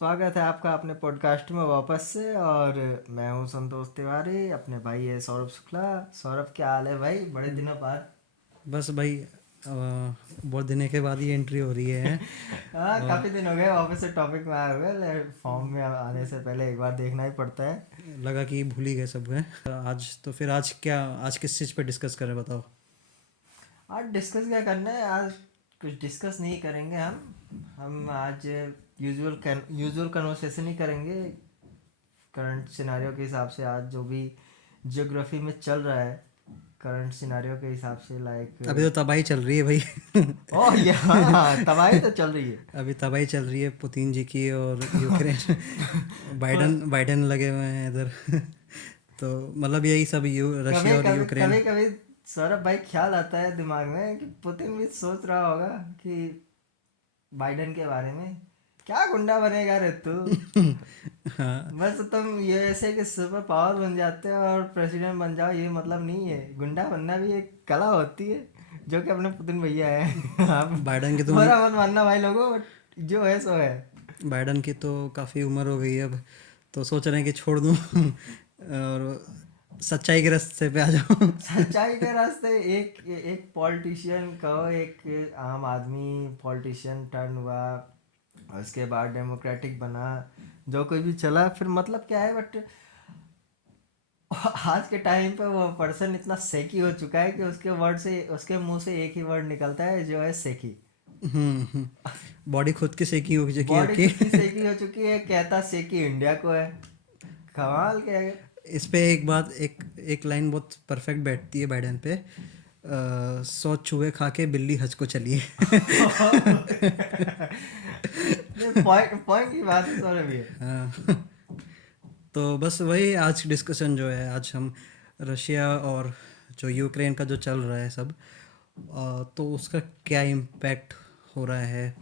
स्वागत है आपका अपने पॉडकास्ट में वापस से। और मैं हूं संतोष तिवारी, अपने भाई है सौरभ शुक्ला। सौरभ, क्या हाल है भाई, बड़े दिनों बाद? बस भाई बहुत दिनों के बाद ही एंट्री हो रही है। हाँ, और काफ़ी दिन हो गए वापस से टॉपिक में आए हुए। फॉर्म में आने से पहले एक बार देखना ही पड़ता है। लगा कि भूल ही गए सब है। आज तो फिर आज किस चीज़ पे डिस्कस करें बताओ। आज डिस्कस क्या करना है? आज कुछ डिस्कस नहीं करेंगे हम आज यूजुअल कन्वर्सेशन ही करेंगे। करंट सिनारियो के हिसाब से आज जो भी जियोग्राफी में चल रहा है, करंट सिनारियो के हिसाब से, अभी तो लाइक। तबाही चल रही है भाई। ओह ये, हाँ, तबाही तो चल रही है। अभी तबाही चल रही है पुतिन जी की और यूक्रेन। पर बाइडन बाइडन लगे हुए हैं इधर। तो मतलब यही सब कभी रशिया और कभी यूक्रेन। कभी कभी सौरभ भाई, ख्याल आता है दिमाग में कि पुतिन भी सोच रहा होगा कि बाइडन के बारे में, क्या गुंडा बनेगा रे तू। हाँ। बस तुम यूएसए के सुपर पावर बन जाते हो और प्रेसिडेंट बन जाओ, ये मतलब नहीं है। गुंडा बनना भी एक कला होती है, जो कि अपने पुतिन भैया है। आप बाइडन की तो बुरा मत मानना भाई लोगों, बट जो है सो है। बाइडन की तो काफ़ी उम्र हो गई है अब। तो सोच रहे हैं कि छोड़ दूँ और सच्चाई के रास्ते पे आ जाऊँ। सच्चाई के रास्ते, एक एक पॉलिटिशियन कहो, एक आम आदमी पॉलिटिशियन टर्न हुआ, और उसके बाद डेमोक्रेटिक बना, जो कोई भी चला, फिर मतलब क्या है। बट आज के टाइम पे वो पर्सन इतना सेकी हो चुका है कि उसके वर्ड से, उसके मुंह से एक ही वर्ड निकलता है, जो है सेकी। बॉडी खुद की सेकी हो चुकी है बॉडी आपकी। खुद की सेकी हो चुकी है, कहता सेकी इंडिया को है। कमाल के है। इस पे एक बात, एक एक लाइन बहुत परफेक्ट बैठती है बाइडन पे। 100 चूहे खा के बिल्ली हज को चली है। पॉइंट पॉइंट की बात है सौरभ ये। हाँ। तो बस वही आज डिस्कशन जो है, आज हम रशिया और जो यूक्रेन का जो चल रहा है सब, तो उसका क्या इम्पैक्ट हो रहा है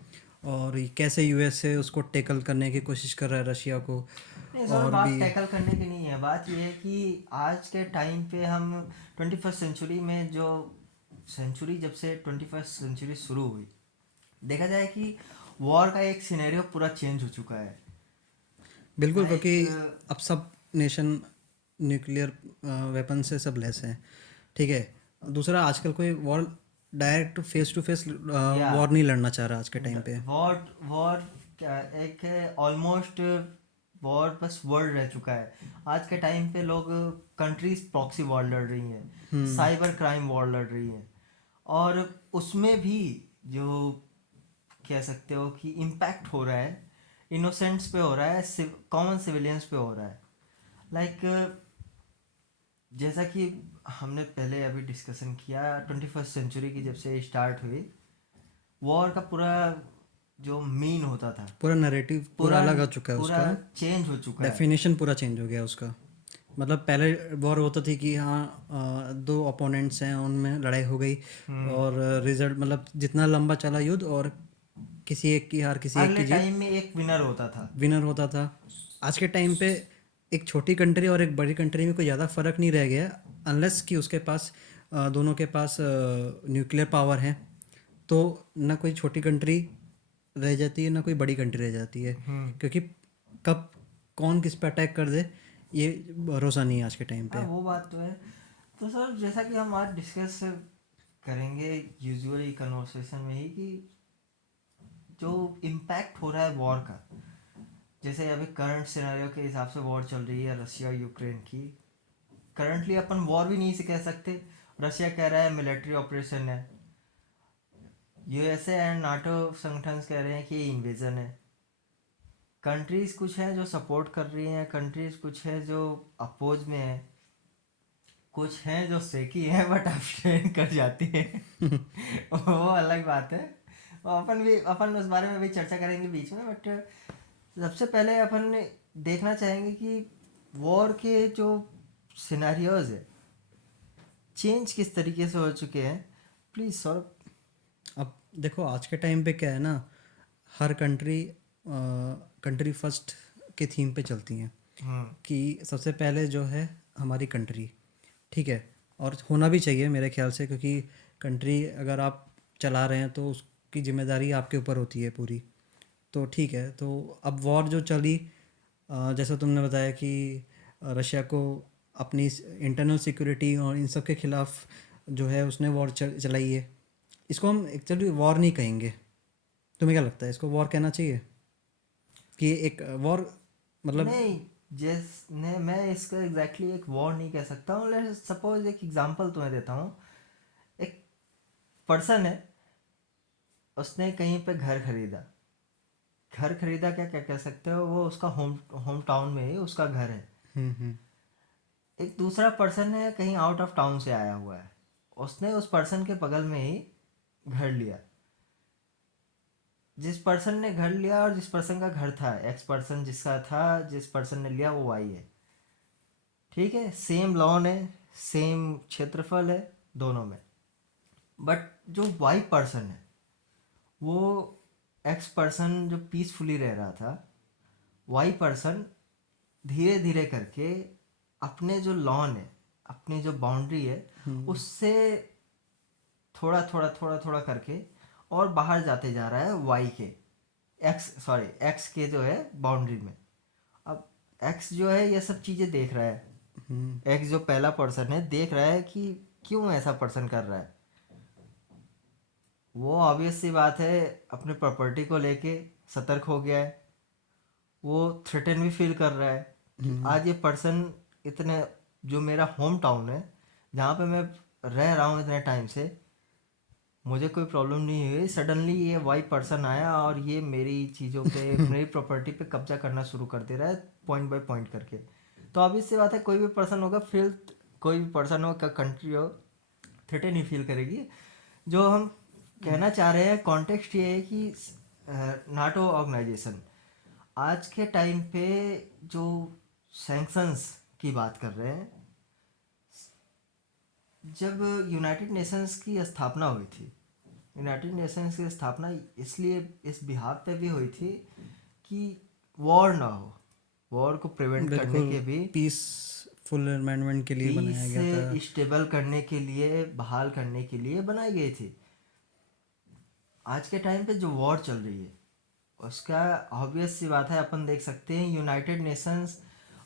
और ये कैसे यूएसए उसको टेकल करने की कोशिश कर रहा है रशिया को। नहीं सर, और बात भी टैकल करने की नहीं है। बात ये है कि आज के टाइम पे हम 21st सेंचुरी में, जो सेंचुरी जब से 21st सेंचुरी शुरू हुई, देखा जाए कि वॉर का एक सिनेरियो पूरा चेंज हो चुका है। बिल्कुल, क्योंकि लाइक, अब सब नेशन न्यूक्लियर वेपन से सब लेस हैं। ठीक है। दूसरा, आजकल कोई war direct face to face या वॉर नहीं लड़ना चाह रहा आज के टाइम पे। वॉर वॉर क्या एक है, ऑलमोस्ट वॉर बस वर्ड रह चुका है। आज के टाइम पे लोग, कंट्रीज प्रॉक्सी वॉर लड़ रही हैं, साइबर क्राइम वॉर लड़ रही हैं। और उसमें भी जो कह सकते हो कि इम्पैक्ट हो रहा है, इनोसेंट्स पे हो रहा है, कॉमन सिविलियंस पे हो रहा है। लाइक, जैसा कि हमने पहले अभी डिस्कशन किया, 21st सेंचुरी की जब से स्टार्ट हुई, वॉर का पूरा जो मीन होता था, पूरा नैरेटिव पूरा पूरा अलग आ चुका है पूरा उसका। चेंज हो चुका है। डेफिनेशन पूरा चेंज हो गया उसका। मतलब पहले वॉर होता थी कि हाँ, दो अपोनेंट्स हैं, उनमें लड़ाई हो गई हम्म। और रिजल्ट मतलब जितना लंबा चला युद्ध, और किसी एक की हार किसी एक अगले की जीत, टाइम में एक विनर होता था। विनर होता था। आज के टाइम पे एक छोटी कंट्री और एक बड़ी कंट्री में कोई ज़्यादा फर्क नहीं रह गया, अनलेस कि उसके पास दोनों के पास न्यूक्लियर पावर है। तो ना कोई छोटी कंट्री रह जाती है, ना कोई बड़ी कंट्री रह जाती है। हम्म। क्योंकि कब कौन किस पे अटैक कर दे, ये भरोसा नहीं है आज के टाइम हाँ, पे। वो बात तो है। तो सर, जैसा कि हम आज डिस्कस करेंगे यूजुअली कन्वर्सेशन में ही, कि जो इम्पैक्ट हो रहा है वॉर का, जैसे अभी करंट सिनेरियो के हिसाब से वॉर चल रही है रशिया यूक्रेन की। करंटली अपन वॉर भी नहीं से कह सकते। रशिया कह रहा है मिलिट्री ऑपरेशन है, यूएसए एंड नाटो संगठन कह रहे हैं कि इन्वेजन है। कंट्रीज कुछ हैं जो सपोर्ट कर रही हैं, कंट्रीज कुछ है जो अपोज में है, कुछ हैं जो सेकी हैं बट अब्सटेन कर जाती हैं। वो अलग बात है। अपन उस बारे में भी चर्चा करेंगे बीच में। बट सबसे पहले अपन देखना चाहेंगे कि वॉर के जो सिनेरियोज है, चेंज किस तरीके से हो चुके हैं। प्लीज सौरभ। अब देखो, आज के टाइम पे क्या है ना, हर कंट्री कंट्री फर्स्ट के थीम पे चलती हैं। हम्म। कि सबसे पहले जो है हमारी कंट्री, ठीक है। और होना भी चाहिए मेरे ख्याल से, क्योंकि कंट्री अगर आप चला रहे हैं तो उसकी जिम्मेदारी आपके ऊपर होती है पूरी। तो ठीक है, तो अब वॉर जो चली, जैसा तुमने बताया कि रशिया को अपनी इंटरनल सिक्योरिटी और इन सब के खिलाफ जो है उसने वॉर चलाई है। इसको हम एक्चुअली वॉर नहीं कहेंगे। तुम्हें क्या लगता है, इसको वॉर कहना चाहिए कि एक वॉर मतलब? नहीं, जिस ने मैं इसका एग्जैक्टली एक वॉर नहीं कह सकता हूँ। लेट सपोज एक एग्जांपल तुम्हें देता हूँ। एक पर्सन है, उसने कहीं पे घर खरीदा। घर खरीदा, क्या क्या कह सकते हो, वो उसका होम टाउन में ही उसका घर है। हम्म। एक दूसरा पर्सन है, कहीं आउट ऑफ टाउन से आया हुआ है, उसने उस पर्सन के बगल में ही घर लिया। जिस पर्सन ने घर लिया और जिस पर्सन का घर था, एक्स पर्सन जिसका था, जिस पर्सन ने लिया वो वाई है। ठीक है, सेम लॉन है, सेम क्षेत्रफल है दोनों में। बट जो वाई पर्सन है, वो एक्स पर्सन जो पीसफुली रह रहा था, वाई पर्सन धीरे धीरे करके अपने जो लॉन है, अपनी जो बाउंड्री है, उससे थोड़ा थोड़ा थोड़ा थोड़ा करके और बाहर जाते जा रहा है वाई के, एक्स के जो है बाउंड्री में। अब एक्स जो है ये सब चीज़ें देख रहा है। एक्स जो पहला पर्सन है देख रहा है कि क्यों ऐसा पर्सन कर रहा है। वो ऑब्वियस सी बात है, अपने प्रॉपर्टी को लेके सतर्क हो गया है। वो थ्रेटन भी फील कर रहा है कि आज ये पर्सन इतने, जो मेरा होम टाउन है जहाँ पे मैं रह रहा हूँ इतने टाइम से, मुझे कोई प्रॉब्लम नहीं हुई, सडनली ये वाई पर्सन आया और ये मेरी चीज़ों पे मेरी प्रॉपर्टी पे कब्जा करना शुरू कर दे रहा है, पॉइंट बाय पॉइंट करके। तो ऑब्वियस सी बात है, कोई भी पर्सन होगा फील, कोई भी पर्सन हो, कंट्री हो, थ्रेटन ही फील करेगी। जो हम कहना चाह रहे हैं कॉन्टेक्स्ट ये है कि नाटो ऑर्गेनाइजेशन आज के टाइम पे जो सैंक्शंस की बात कर रहे हैं, जब यूनाइटेड नेशंस की स्थापना हुई थी, यूनाइटेड नेशंस की स्थापना इसलिए इस बिहाफ पे भी हुई थी कि वॉर ना हो, वॉर को प्रिवेंट करने बिल्कुल, के भी, पीसफुल एनवायरनमेंट के लिए पीस बनाया गया था। से स्टेबल करने के लिए, बहाल करने के लिए बनाई गई थी। आज के टाइम पे जो वॉर चल रही है उसका ऑब्वियस सी बात है, अपन देख सकते हैं यूनाइटेड नेशंस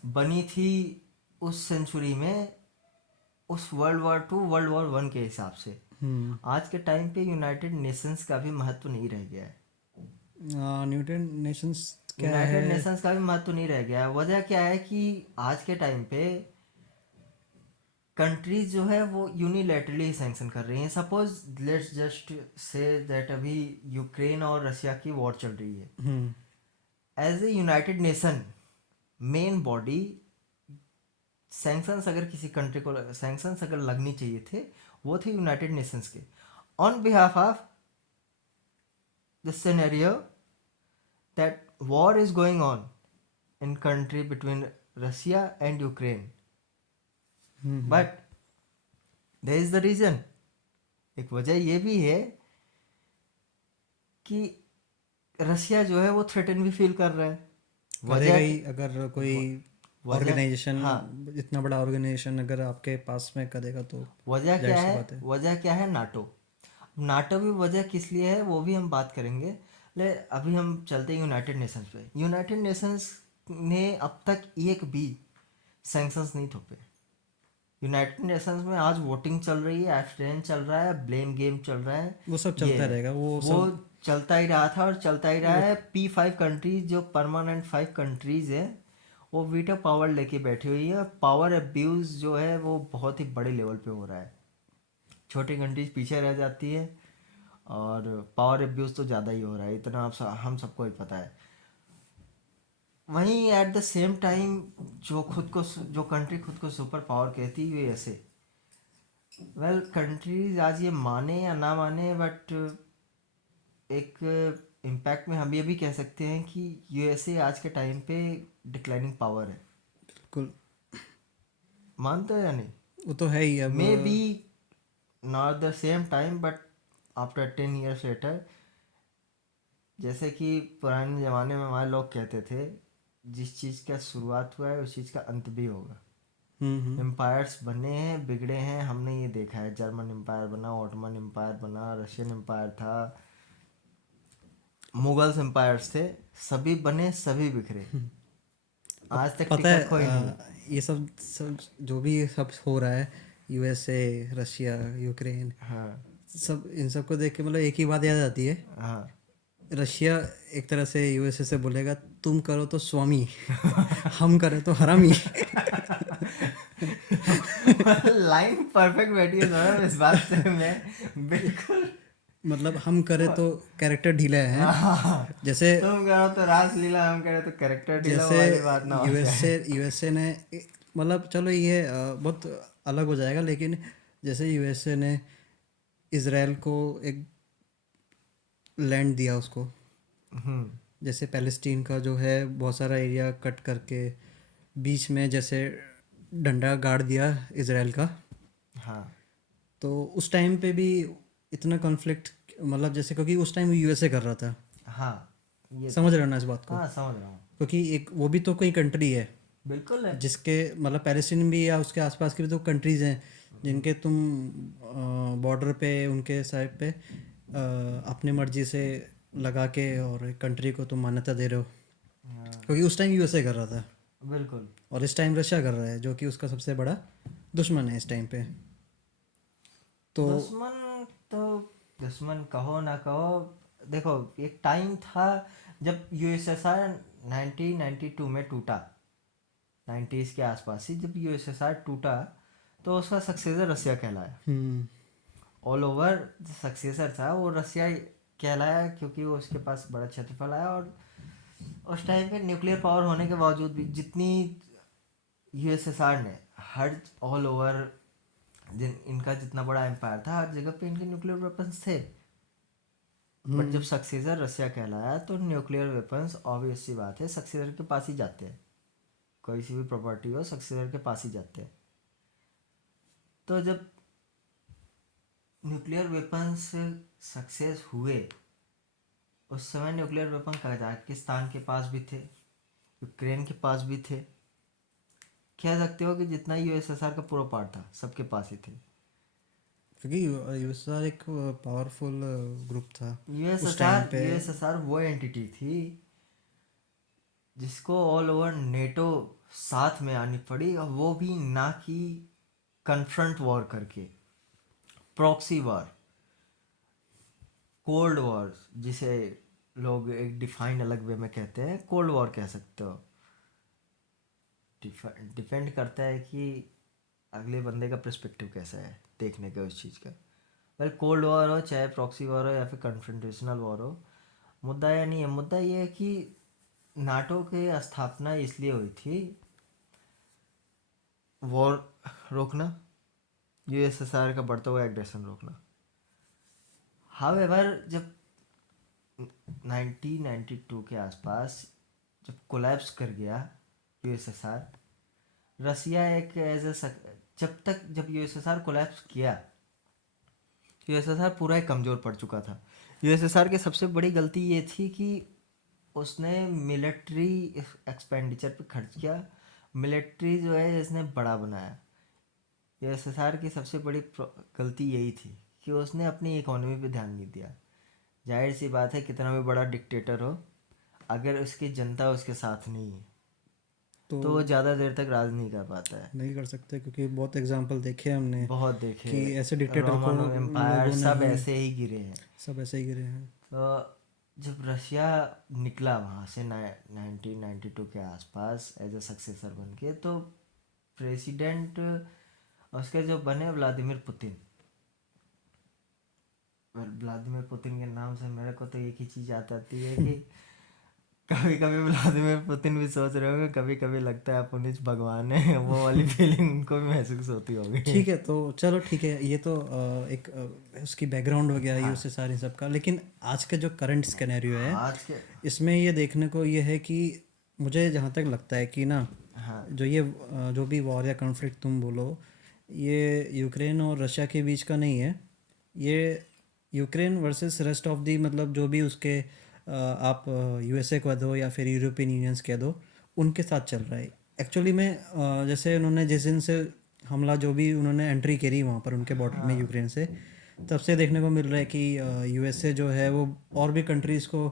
बनी थी उस सेंचुरी में, उस वर्ल्ड वॉर वन के हिसाब से। आज के टाइम पे यूनाइटेड नेशंस का भी महत्व नहीं रह गया है। यूनाइटेड नेशंस क्या यूनाइटेड है? नेशंस का भी महत्व नहीं रह गया है। वजह क्या है कि आज के टाइम पे कंट्रीज जो है वो यूनिलैटरली सैंक्शन कर रही हैं। Suppose let's just say that अभी यूक्रेन और रशिया की वॉर चल रही है। As a united nation main body, sanctions अगर किसी कंट्री को सैंक्शंस अगर लगनी चाहिए थे, वो थे यूनाइटेड नेशंस के, on behalf of the scenario that war is going on in country between Russia and Ukraine. But there is the reason, एक वजह ये भी है कि रशिया जो है वो थ्रेटन भी फील कर रहा है। करेगा वजह, ही, अगर कोई वजह, ऑर्गेनाइजेशन, हाँ, इतना बड़ा ऑर्गेनाइजेशन अगर आपके पास में करेगा तो वजह जाहिर क्या सी है, बात है। वजह क्या है, नाटो। नाटो भी वजह किस लिए है वो भी हम बात करेंगे। ले अभी हम चलते हैं यूनाइटेड नेशंस पे। यूनाइटेड नेशंस ने अब तक एक भी सैंक्शंस नहीं थोपे। यूनाइटेड नेशंस में आज वोटिंग चल रही है, एब्सटेन चल रहा है, ब्लेम गेम चल रहा है, वो सब ये चलता है, रहेगा, वो वो सब। चलता ही रहा था और चलता ही रहा वो है। P5 कंट्रीज, जो परमानेंट 5 कंट्रीज है, वो वीटो पावर लेके बैठी हुई है। पावर अब्यूज़ जो है वो बहुत ही बड़े लेवल पे हो रहा है। छोटी कंट्रीज पीछे रह जाती है और पावर अब्यूज़ तो ज़्यादा ही हो रहा है, इतना हम सबको ही पता है। वहीं एट द सेम टाइम जो कंट्री खुद को सुपर पावर कहती है, यूएसए। वेल, कंट्रीज आज ये माने या ना माने, बट एक इम्पैक्ट में हम ये भी कह सकते हैं कि यूएसए आज के टाइम पे डिक्लाइनिंग पावर है। बिल्कुल, मानते हो या नहीं? वो तो है ही अब। May be not the same time, but after 10 years later, जैसे कि पुराने ज़माने में हमारे लोग कहते थे, जिस चीज़ का शुरुआत हुआ है उस चीज़ का अंत भी होगा। हम्म। एम्पायर्स बने हैं, बिगड़े हैं, हमने ये देखा है। जर्मन एम्पायर बना, ऑटोमन एम्पायर बना, रशियन एम्पायर था, मुगल्स एम्पायर्स थे, सभी बने सभी बिखरे, आज तक पता है टिका कोई नहीं। ये सब सब जो भी सब हो रहा है, यूएसए, रशिया, यूक्रेन, हाँ सब इन सबको देख के मतलब एक ही बात याद आती है। हाँ। रशिया एक तरह से यूएसए से बोलेगा तुम करो तो स्वामी, हम करें तो हरामी। लाइन परफेक्ट बैठी है सौरभ, इस बात से मैं बिल्कुल। मतलब हम करें तो कैरेक्टर ढीला है। हाँ, जैसे तुम करो तो रासलीला, हम करें तो कैरेक्टर ढीला, वो जैसे वाली बात ना हो जाए। यूएसए ने मतलब चलो ये बहुत अलग हो जाएगा, लेकिन जैसे यूएसए ने इसराइल को एक लैंड दिया उसको, हम्म। जैसे पैलेस्टीन का जो है बहुत सारा एरिया कट करके बीच में जैसे डंडा गाड़ दिया इसराइल का। हाँ तो उस टाइम पे भी इतना कॉन्फ्लिक्ट, मतलब जैसे क्योंकि उस टाइम यूएसए कर रहा था, हाँ, ये तो समझ है। रहे हो ना इस बात को? हाँ समझ रहा हूँ। क्योंकि एक वो भी तो कोई कंट्री है बिल्कुल है। जिसके मतलब पैलेस्टीन भी या उसके आसपास की भी तो कंट्रीज़ हैं जिनके तुम बॉर्डर पे उनके साइड पे अपनी मर्जी से लगा के और एक कंट्री को तुम मान्यता दे रहे हो। हाँ क्योंकि उस टाइम यूएसए कर रहा था बिल्कुल। और इस टाइम रशिया कर रहा है जो कि उसका सबसे बड़ा दुश्मन है इस टाइम पे। तो दुश्मन तो, दुश्मन कहो ना कहो, देखो एक टाइम था जब यूएसएसआर 1992 में टूटा, 90s के आसपास ही जब यूएसएसआर टूटा, तो उसका सक्सेसर रसिया कहलाया। ऑल ओवर जो सक्सेसर था वो रसिया कहलाया, क्योंकि वो उसके पास बड़ा क्षेत्रफल आया, और उस टाइम पे न्यूक्लियर पावर होने के बावजूद भी जितनी यूएसएसआर ने हर ऑल ओवर, जिन इनका जितना बड़ा एम्पायर था, हर जगह पे इनके न्यूक्लियर वेपन्स थे। बट जब सक्सेसर रसिया कहलाया तो न्यूक्लियर वेपन्स ऑब्वियस सी बात है सक्सेसर के पास ही जाते हैं, कोई सी भी प्रॉपर्टी हो सक्सेसर के पास ही जाते हैं। तो जब न्यूक्लियर वेपन्स सक्सेस हुए, उस समय न्यूक्लियर वेपन कजाकिस्तान के पास भी थे, यूक्रेन के पास भी थे, कह सकते हो कि जितना यूएसएसआर का पूरा पार्ट था सबके पास ही थे। क्योंकि यूएसएसआर एक पावरफुल ग्रुप था उस टाइम यूएसएसआर पे। यूएसएसआर वो एंटिटी थी जिसको ऑल ओवर नेटो साथ में आनी पड़ी, और वो भी ना कि कन्फ्रंट वॉर करके, प्रॉक्सी वॉर, कोल्ड वॉर, जिसे लोग एक डिफाइन अलग वे में कहते हैं, कोल्ड वॉर कह सकते हो। डिपेंड करता है कि अगले बंदे का पर्सपेक्टिव कैसा है देखने का उस चीज़ का। वेल, कोल्ड वॉर हो चाहे प्रॉक्सी वॉर हो या फिर कन्फ्रंटेशनल वॉर हो, मुद्दा यह नहीं है। मुद्दा ये है कि नाटो की स्थापना इसलिए हुई थी, वॉर रोकना, यूएसएसआर का बढ़ता हुआ एग्रेशन रोकना। हाउएवर जब 1992 के आसपास जब कोलैप्स कर गया यूएसएसआर, रसिया एक जब यूएसएसआर कोलैप्स किया, यूएसएसआर पूरा ही कमज़ोर पड़ चुका था। यूएसएसआर की सबसे बड़ी गलती ये थी कि उसने मिलिट्री एक्सपेंडिचर पे खर्च किया, मिलिट्री जो है इसने बड़ा बनाया। यूएसएसआर की सबसे बड़ी गलती यही थी कि उसने अपनी इकोनॉमी पे ध्यान नहीं दिया। जाहिर सी बात है, कितना भी बड़ा डिक्टेटर हो, अगर उसकी जनता उसके साथ नहीं है तो तो वो ज़्यादा देर तक राज नहीं कर पाता है। नहीं कर सकते क्योंकि बहुत एग्जाम्पल देखे हमने बहुत देखे, कि ऐसे डिक्टेटर को रोमन एम्पायर लोगों ने सब ही ऐसे ही गिरे हैं। सब ऐसे ही गिरे हैं। तो जब रशिया निकला वहाँ से 1992 के आसपास एज अ सक्सेसर बन के, तो प्रेसिडेंट उसके जो बने व्लादिमीर पुतिन। व्लादिमीर पुतिन के नाम से मेरे को तो एक ही चीज़ याद आती है कि कभी कभी व्लादिमीर पुतिन भी सोच रहे होंगे, कभी कभी लगता है पुनिच भगवान है, वो वाली फीलिंग उनको भी महसूस होती होगी। ठीक है, तो चलो ठीक है, ये तो एक उसकी बैकग्राउंड हो गया हाँ यूएसएसआर इन सब का। लेकिन आज का जो करंट स्केनेरियो है आज के। इसमें ये देखने को ये है कि मुझे जहाँ तक लगता है कि ना, हाँ जो ये जो भी वॉर या कॉन्फ्लिक्ट तुम बोलो, ये यूक्रेन और रशिया के बीच का नहीं है। ये Ukraine versus rest of the, मतलब जो भी उसके आप यूएसए कह दो या फिर यूरोपियन यूनियंस कह दो, उनके साथ चल रहा है एक्चुअली में। जैसे उन्होंने जिस दिन से हमला जो भी उन्होंने एंट्री करी वहाँ पर उनके बॉर्डर में यूक्रेन से, तब से देखने को मिल रहा है कि यूएसए जो है वो और भी कंट्रीज़ को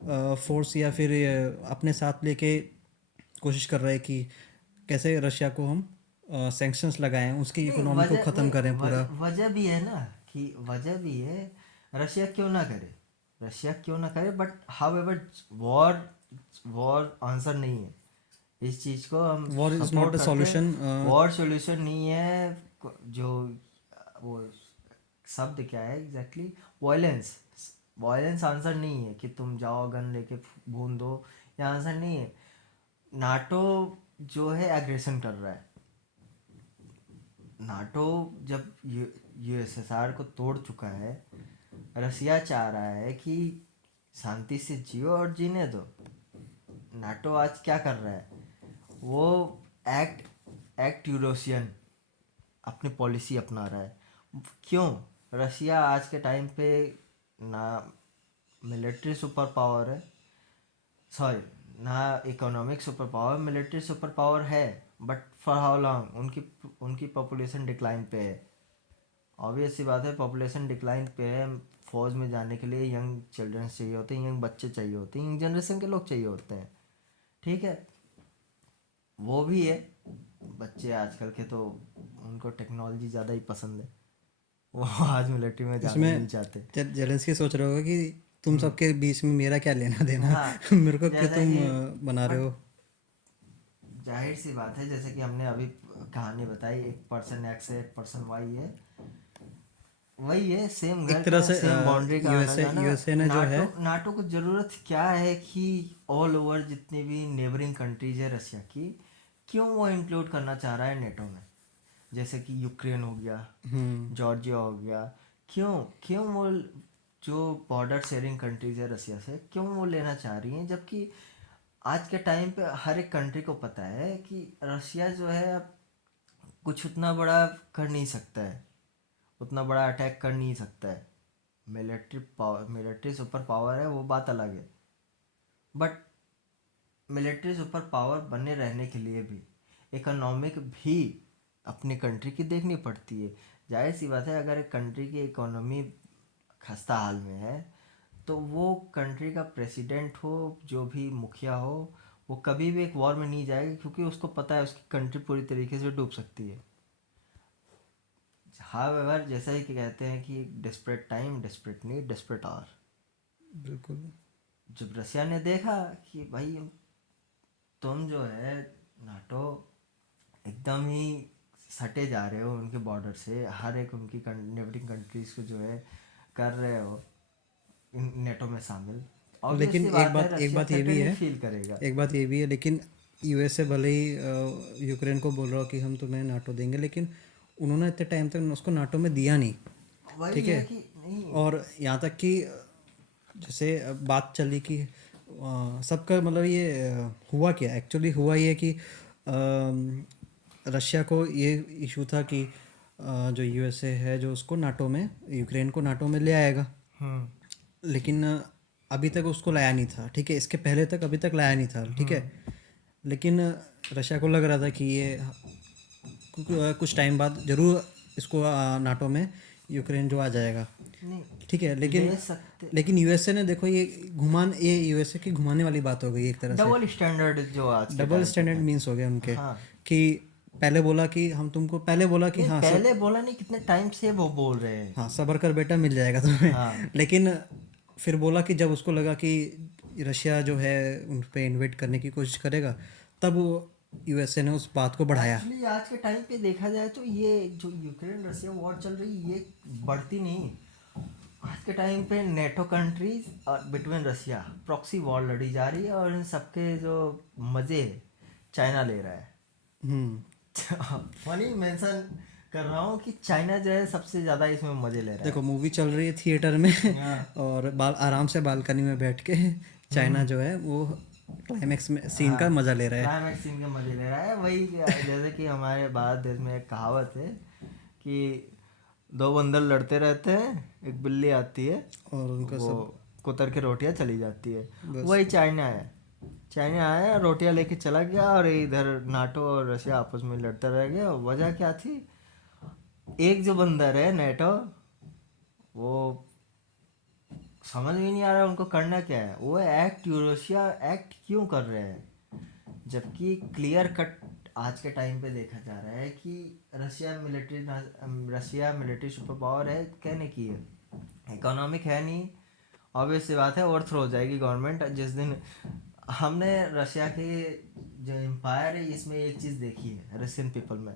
फोर्स या फिर अपने साथ लेके कोशिश कर रहा है कि कैसे रशिया को हम सैंक्शंस लगाएं, उसकी नहीं इकोनॉमी को वजह ख़त्म नहीं करें पूरा। वजह भी है ना, कि वजह भी है। रशिया क्यों ना करे, रशिया क्यों ना करे, but how ever war war answer नहीं है। इस चीज को हम वॉर इज़ नॉट सपोर्ट अ करते हैं। सॉल्यूशन। वॉर सॉल्यूशन नहीं है। जो वो शब्द क्या है एग्जैक्टली, वायलेंस। वायलेंस आंसर नहीं है कि तुम जाओ गन लेके भून दो, ये आंसर नहीं है। नाटो जो है एग्रेशन कर रहा है। नाटो जब यूएसएसआर को तोड़ चुका है, रसिया चाह रहा है कि शांति से जियो और जीने दो। नाटो आज क्या कर रहा है, वो एक्ट एक्ट यूरोसियन अपनी पॉलिसी अपना रहा है। क्यों? रसिया आज के टाइम पे ना मिलिट्री सुपर पावर है, सॉरी, ना economic super power, military super power है, बट फॉर हाउ लॉन्ग? उनकी उनकी पॉपुलेशन डिक्लाइन पे है। ऑब्वियस सी बात है, पॉपुलेशन डिक्लाइन पे है। फौज में जाने के लिए यंग चिल्ड्रंस चाहिए होते हैं, यंग बच्चे चाहिए होते हैं, यंग जनरेशन के लोग चाहिए होते हैं। ठीक है, वो भी है। बच्चे आजकल के तो उनको टेक्नोलॉजी ज़्यादा ही पसंद है, वो आज मिलिट्री में जाना ही इसमें नहीं चाहते। जेलेंस्की सोच रहे होगा कि तुम सबके बीच में मेरा क्या लेना देना, हाँ, मेरे को क्यों जैसा तुम कि बना रहे बट हो। जाहिर सी बात है, जैसे कि हमने अभी कहानी बताई, एक पर्सन एक्स है, एक पर्सन वाई है, वही है, सेम घर एक तरह का, से सेम बाउंड्री का आना यूएसए जाना। यूएसए ने जो है, नाटो नाटो को ज़रूरत क्या है कि ऑल ओवर जितनी भी नेबरिंग कंट्रीज है रशिया की, क्यों वो इंक्लूड करना चाह रहा है नेटो में? जैसे कि यूक्रेन हो गया, जॉर्जिया हो गया, क्यों क्यों वो जो बॉर्डर शेयरिंग कंट्रीज है रसिया से, क्यों वो लेना चाह रही हैं? जबकि आज के टाइम पे हर एक कंट्री को पता है कि रशिया जो है अब कुछ उतना बड़ा कर नहीं सकता है, उतना बड़ा अटैक कर नहीं सकता है। Military power, military super power है, वो बात अलग है, बट मिलिट्री सुपर पावर बने रहने के लिए भी इकोनॉमिक भी अपनी कंट्री की देखनी पड़ती है। जाहिर सी बात है, अगर एक कंट्री की इकोनॉमी खस्ता हाल में है, तो वो कंट्री का प्रेसिडेंट हो, जो भी मुखिया हो, वो कभी भी एक वॉर में नहीं जाएगा, क्योंकि उसको पता है उसकी कंट्री पूरी तरीके से डूब सकती है। हाउएवर, जैसा ही कि कहते हैं कि desperate time, desperate need, desperate hour. बिल्कुल। जब रशिया ने देखा कि भाई तुम जो है नाटो एकदम ही सटे जा रहे हो उनके बॉर्डर से, हर एक उनकी नेबरिंग कंट्रीज को जो है कर रहे हो नेटो में शामिल, ऑब्वियस लेकिन सी एक बात है बात एक रशिया बात ये भी थ्रेटन ही है, फील करेगा। एक बात ये भी है, लेकिन यूएसए भले ही यूक्रेन को बोल रहा हो कि हम तुम्हें नाटो देंगे, लेकिन उन्होंने इतने टाइम तक उसको नाटो में दिया नहीं। वही ठीक है है। कि नहीं। और यहाँ तक कि जैसे बात चली कि सबका मतलब ये हुआ क्या एक्चुअली, हुआ ये कि रशिया को ये इशू था कि जो यूएसए है जो उसको नाटो में, यूक्रेन को नाटो में ले आएगा, लेकिन अभी तक उसको लाया नहीं था। ठीक है, इसके पहले तक अभी तक लाया नहीं था। ठीक है, लेकिन रशिया को लग रहा था कि ये कुछ टाइम बाद ज़रूर इसको नाटो में यूक्रेन जो आ जाएगा। नहीं ठीक है, लेकिन ले सकते। लेकिन यूएसए ने देखो ये यूएसए की घुमाने वाली बात हो गई एक तरह से। डबल स्टैंडर्ड जो आज के डबल टाइम पे स्टैंडर्ड है। मीन्स हो गए उनके, हाँ, कि पहले बोला कि हम तुमको, पहले बोला कि नहीं हाँ सब, पहले बोला नहीं, कितने टाइम से वो बोल रहे हैं। हाँ सब्र कर बेटा मिल जाएगा तुम्हें। हाँ, लेकिन फिर बोला कि जब उसको लगा कि रशिया जो है उन पे इन्वेट करने की कोशिश करेगा, तब यूएसए ने उस बात को बढ़ाया। एक्चुअली आज के टाइम पे देखा जाए तो ये जो यूक्रेन रशिया वॉर चल रही, ये बढ़ती नहीं। आज के टाइम पे नेटो कंट्रीज और बिटवीन रशिया प्रॉक्सी वॉर लड़ी जा रही है, और इन सबके जो मज़े चाइना ले रहा है। फनी मेंशन कर रहा हूँ कि चाइना जो है सबसे ज़्यादा इसमें मज़े ले रहा देखो मूवी चल रही है थिएटर में है। और आराम से बालकनी में बैठ के चाइना जो है वो क्लाइमैक्स में सीन का मजा ले रहा है। क्लाइमैक्स सीन के मजे ले रहा है। वही जैसे कि हमारे भारत देश में एक कहावत है कि दो बंदर लड़ते रहते हैं, एक बिल्ली आती है, और उनका वो सब कुतर के रोटियां चली जाती है। बस। वही चाइना है, चाइना आया, रोटियां लेके चला गया, और इधर नाटो और रशिया आपस में लड़ता रह गया। वजह क्या थी? एक जो बंदर है नेटो, वो समझ में नहीं आ रहा उनको करना क्या है। वो एक्ट यूरोशिया एक्ट क्यों कर रहे हैं, जबकि क्लियर कट आज के टाइम पे देखा जा रहा है कि रशिया मिलिट्री सुपर पावर है कहने की है, इकोनॉमिक है नहीं। ऑब्वियस सी बात है ओवरथ्रो हो जाएगी गवर्नमेंट जिस दिन। हमने रशिया के जो एम्पायर है इसमें एक चीज़ देखी है रशियन पीपल में,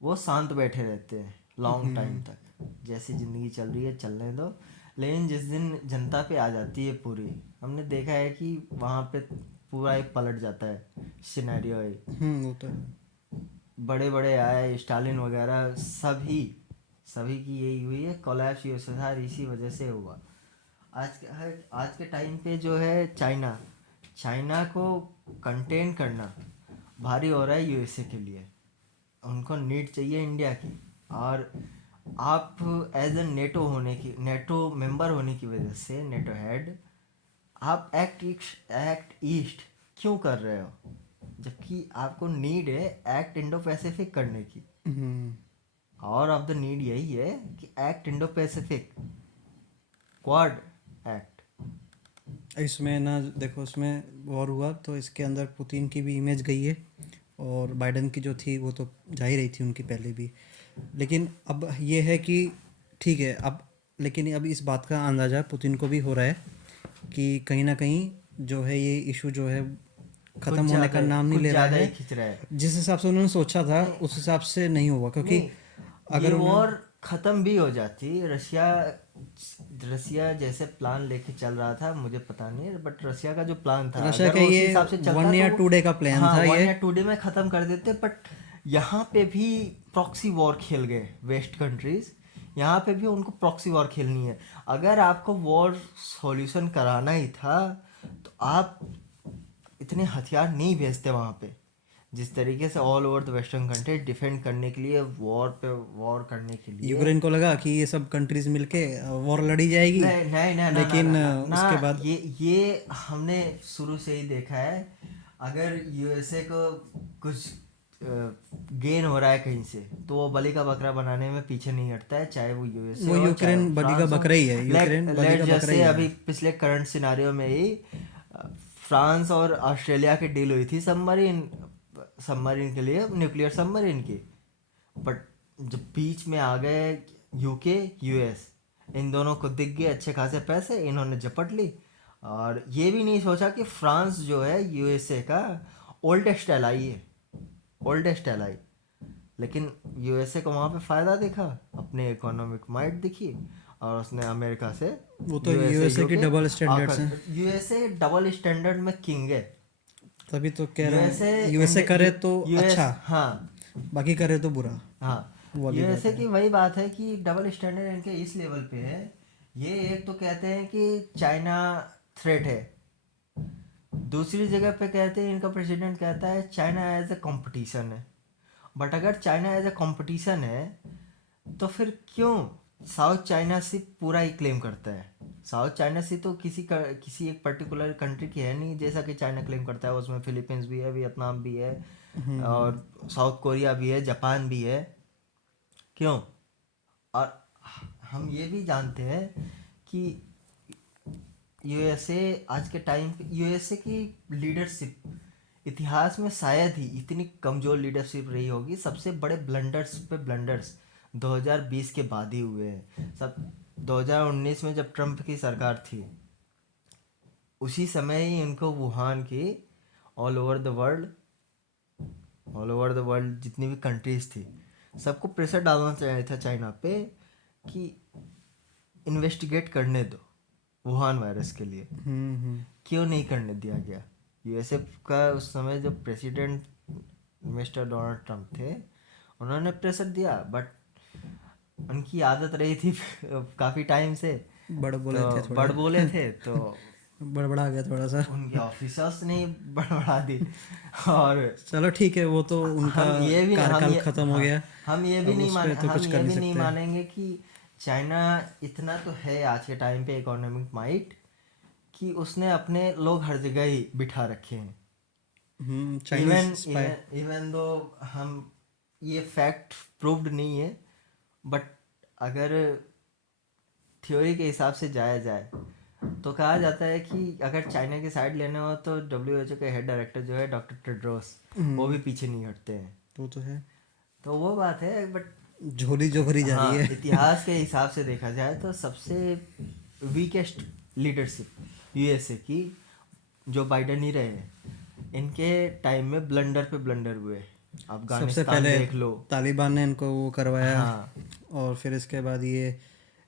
वो शांत बैठे रहते हैं लॉन्ग टाइम तक, जैसी ज़िंदगी चल रही है चलने दो। लेकिन जिस दिन जनता पे आ जाती है पूरी, हमने देखा है कि वहाँ पे पूरा एक पलट जाता है सिनेरियो। वो तो है। बड़े बड़े आए स्टालिन वगैरह, सभी सभी की यही हुई है कोलैप्स, यूएसएसआर इसी वजह से हुआ। आज के टाइम पे जो है चाइना चाइना को कंटेन करना भारी हो रहा है यूएसए के लिए। उनको नीड चाहिए इंडिया की। और आप एज ए नेटो मेंबर होने की वजह से, नेटो हेड, आप एक्ट ईस्ट क्यों कर रहे हो, जबकि आपको नीड है एक्ट इंडो पैसिफिक करने की। और ऑफ द नीड यही है कि act Indo Pacific quad act. इसमें ना देखो, इसमें वॉर हुआ तो इसके अंदर पुतिन की भी इमेज गई है, और बाइडन की जो थी वो तो जा ही रही थी उनकी पहले भी। लेकिन अब ये है कि ठीक है अब, लेकिन अब इस बात का अंदाज़ा पुतिन को भी हो रहा है कि कहीं ना कहीं जो है ये इशू जो है ख़त्म होने का नाम नहीं कुछ ले रहा ज़्यादा ही है। खिंच रहा है। जिस हिसाब से उन्होंने सोचा था उस हिसाब से नहीं हुआ, क्योंकि नहीं, ये अगर उन्होंने वॉर खत्म भी हो जाती, रशिया रशिया जैसे प्लान लेके चल रहा था, मुझे पता नहीं, बट रशिया का जो प्लान था रशिया अगर का वो उसी ये हिसाब से चलता 1 या तो 2 डे का प्लान हाँ था 1 ये। या 2 डे में ख़त्म कर देते। बट यहाँ पे भी प्रॉक्सी वॉर खेल गए वेस्ट कंट्रीज, यहाँ पे भी उनको प्रॉक्सी वॉर खेलनी है। अगर आपको वॉर सॉल्यूशन कराना ही था तो आप इतने हथियार नहीं भेजते वहाँ पे। जिस तरीके से all over the western country defend करने के लिए, वॉर पे वॉर करने के लिए, यूक्रेन को लगा कि ये सब कंट्रीज मिलके वॉर लड़ी जाएगी, नहीं नहीं नहीं ना ना लेकिन ना ना, ना उसके बाद ये हमने शुरू से ही देखा है। अगर यूएसए को कुछ गेन हो रहा है कहीं से तो वो बलि का बकरा बनाने में पीछे नहीं हटता है, चाहे वो यूएसए वो हो चाहे यूक्रेन वो बलि का फ्रांस हो। बकरा ही है, यूक्रेन बलि लेट का बकरा जैसे ही अभी है। पिछले करंट सिनारियो में ही फ्रांस और ऑस्ट्रेलिया की डील हुई थी सबमरीन के लिए, न्यूक्लियर सबमरीन की। बट जब बीच में आ गए यूके यूएस, इन दोनों को दिख गए अच्छे खासे पैसे, इन्होंने झपट ली। और ये भी नहीं सोचा कि फ्रांस जो है यूएसए का ओल्डेस्ट एलाई है, ओल्डेस्ट एलाई। लेकिन यूएसए को वहाँ पे फ़ायदा दिखा, अपने इकोनॉमिक माइट दिखी, और उसने अमेरिका से वो तो यूएसए की डबल स्टैंडर्ड्स हैं, यूएसए डबल स्टैंडर्ड में किंग है। तभी तो कह रहा यूएसए हूँ यूएसए करे तो यूएस अच्छा, हाँ बाकी करे तो बुरा। हाँ, वो वाली बात यूएसए है। की वही बात है कि डबल स्टैंडर्ड इनके इस लेवल पे है। ये एक तो कहते हैं कि चाइना थ्रेट है, दूसरी जगह पे कहते हैं, इनका प्रेसिडेंट कहता है चाइना एज ए कंपटीशन है। बट अगर चाइना एज ए कंपटीशन है तो फिर क्यों साउथ चाइना सी पूरा ही क्लेम करता है? साउथ चाइना सी तो किसी एक पर्टिकुलर कंट्री की है नहीं, जैसा कि चाइना क्लेम करता है। उसमें फिलीपींस भी है, वियतनाम भी है, और साउथ कोरिया भी है, जापान भी है। क्यों? और हम ये भी जानते हैं कि यूएसए आज के टाइम पे, यूएसए की लीडरशिप इतिहास में शायद ही इतनी कमज़ोर लीडरशिप रही होगी। सबसे बड़े ब्लंडर्स पे ब्लंडर्स 2020 के बाद ही हुए हैं सब। 2019 में जब ट्रम्प की सरकार थी, उसी समय ही इनको वुहान की ऑल ओवर द वर्ल्ड जितनी भी कंट्रीज थी, सबको प्रेशर डालना चाहिए था चाइना पे कि इन्वेस्टिगेट करने दो वुहान वायरस के लिए। क्यों नहीं करने दिया गया? यूएसए का उस समय जो प्रेसिडेंट मिस्टर डोनाल्ड ट्रम्प थे, उन्होंने प्रेशर दिया, बट उनकी आदत रही थी काफ़ी टाइम से, बड़ बोले तो थे थोड़ा, बड़ बोले थे तो बड़बड़ा गया थोड़ा सा। उनके ऑफिसर्स ने बड़बड़ा दी। और चलो ठीक है, वो तो उनका कार्यकाल खत्म हो हाँ, गया, हम ये भी अब नहीं उस पे तो हम कुछ ये कर नहीं भी नहीं सकते। मानेंगे कि चाइना इतना तो है आज के टाइम पे इकोनॉमिक माइट कि उसने अपने लोग हर जगह ही बिठा रखे हैं। Chinese spy. इवन दो हम ये फैक्ट प्रूव्ड नहीं है, बट अगर थ्योरी के हिसाब से जाया जाए तो कहा जाता है कि अगर चाइना की साइड लेना हो तो WHO के हेड डायरेक्टर जो है डॉक्टर टेड्रोस, वो भी पीछे नहीं हटते हैं। तो है, तो वो बात है, बट झोली जो भरी जा रही हाँ, है। इतिहास के हिसाब से देखा जाए तो सबसे वीकेस्ट लीडरशिप यूएसए की जो बाइडन ही रहे हैं। इनके टाइम में ब्लंडर पे ब्लंडर हुए। सबसे अफगानिस्तान पहले देख लो। तालिबान ने इनको वो करवाया, हाँ और फिर इसके बाद ये